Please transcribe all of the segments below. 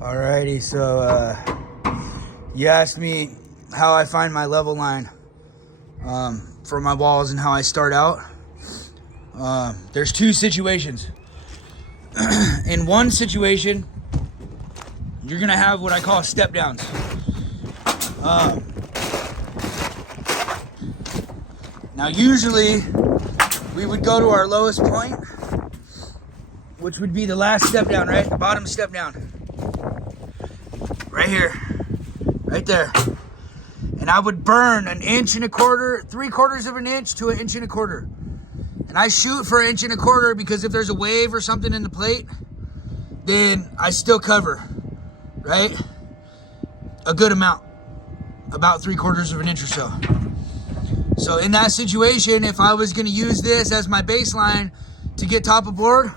Alrighty, so you asked me how I find my level line for my walls and how I start out. There's two situations. In one situation, you're gonna have what I call step downs. Now usually we would go to our lowest point, which would be the last step down, right? The bottom step down. Right here, right there. And I would burn 1.25 inches, 3/4 of an inch to 1.25 inches. And I shoot for 1.25 inches because if there's a wave or something in the plate, then I still cover, right? A good amount, about 3/4 of an inch or so. So in that situation, if I was gonna use this as my baseline to get top of board,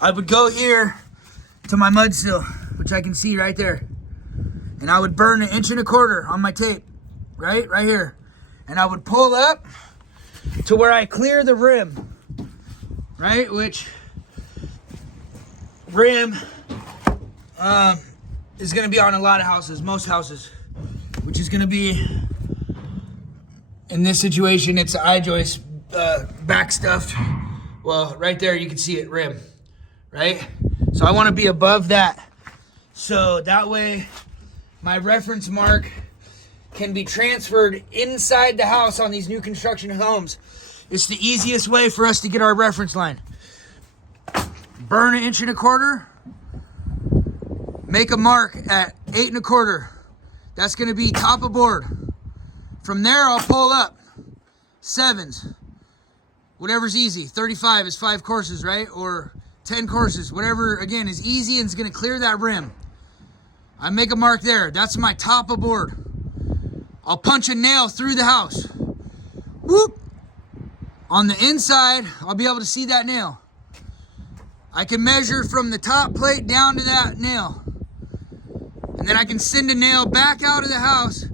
I would go here to my mud sill, which I can see right there. And I would burn 1.25 inches on my tape, right here. And I would pull up to where I clear the rim, right? Which rim is gonna be on a lot of houses, most houses, which is gonna be, in this situation, it's I-joist back stuffed. Well, right there, you can see it, rim, right? So I wanna be above that. So that way, my reference mark can be transferred inside the house on these new construction homes. It's the easiest way for us to get our reference line. Burn 1.25 inches, make a mark at 8.25. That's gonna be top of board. From there, I'll pull up 7s, whatever's easy. 35 is 5 courses, right? Or 10 courses, whatever, again, is easy and is gonna clear that rim. I make a mark there. That's my top of board. I'll punch a nail through the house. Whoop! On the inside, I'll be able to see that nail. I can measure from the top plate down to that nail. And then I can send a nail back out of the house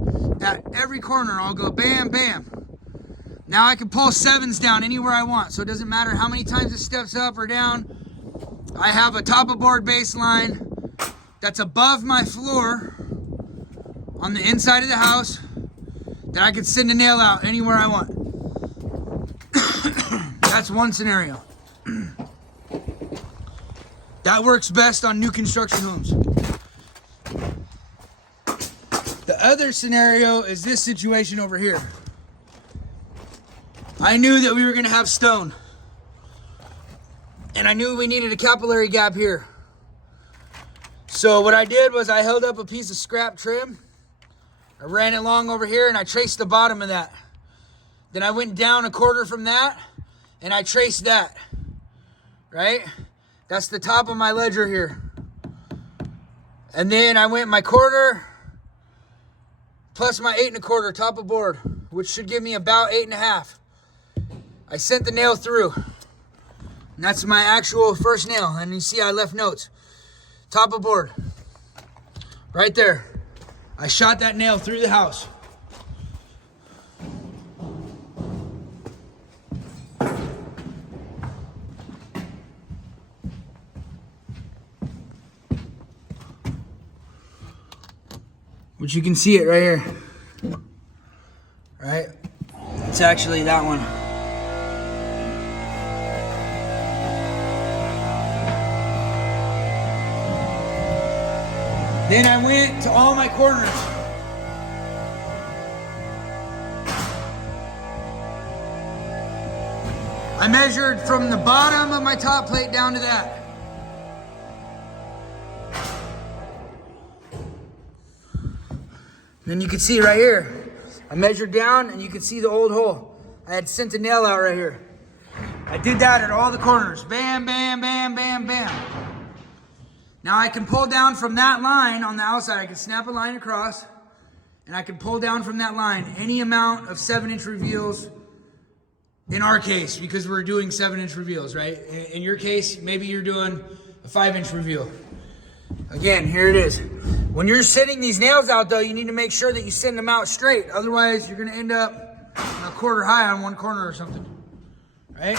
at every corner. I'll go bam, bam. Now I can pull 7s down anywhere I want. So it doesn't matter how many times it steps up or down. I have a top of board baseline that's above my floor on the inside of the house that I can send a nail out anywhere I want. That's one scenario. That works best on new construction homes. The other scenario is this situation over here. I knew that we were gonna have stone. And I knew we needed a capillary gap here. So what I did was I held up a piece of scrap trim. I ran it along over here and I traced the bottom of that. Then I went down 1/4 from that and I traced that, right? That's the top of my ledger here. And then I went my 1/4 plus my 8.25 top of board, which should give me about 8.5. I sent the nail through. And that's my actual first nail. And you see I left notes. Top of board, right there. I shot that nail through the house. Which you can see it right here. Right? It's actually that one. Then I went to all my corners. I measured from the bottom of my top plate down to that. Then you can see right here, I measured down and you can see the old hole. I had sent a nail out right here. I did that at all the corners. Bam, bam, bam, bam, bam. Now I can pull down from that line on the outside. I can snap a line across and I can pull down from that line any amount of 7-inch reveals in our case, because we're doing 7-inch reveals, right? In your case, maybe you're doing a 5-inch reveal. Again, here it is. When you're sending these nails out though, you need to make sure that you send them out straight. Otherwise, you're gonna end up a 1/4 high on one corner or something, right?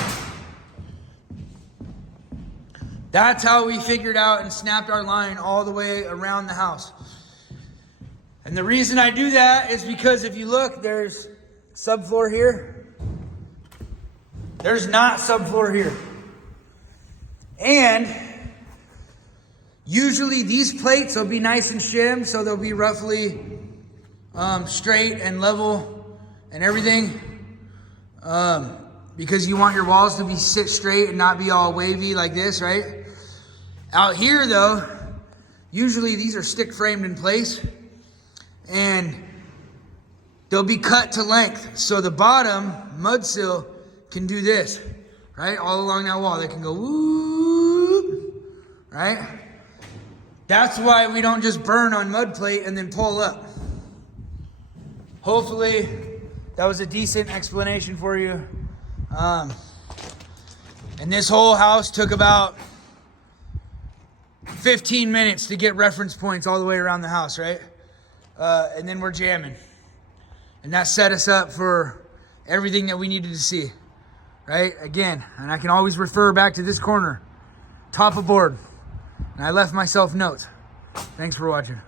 That's how we figured out and snapped our line all the way around the house. And the reason I do that is because if you look, there's subfloor here. There's not subfloor here. And usually these plates will be nice and shimmed, so they'll be roughly straight and level and everything. Because you want your walls to be sit straight and not be all wavy like this, right? Out here though, usually these are stick framed in place and they'll be cut to length. So the bottom mud sill can do this, right? All along that wall, they can go whoop, right? That's why we don't just burn on mud plate and then pull up. Hopefully that was a decent explanation for you. And this whole house took about 15 minutes to get reference points all the way around the house, right? And then we're jamming. And that set us up for everything that we needed to see, right? Again, and I can always refer back to this corner, top of board. And I left myself notes. Thanks for watching.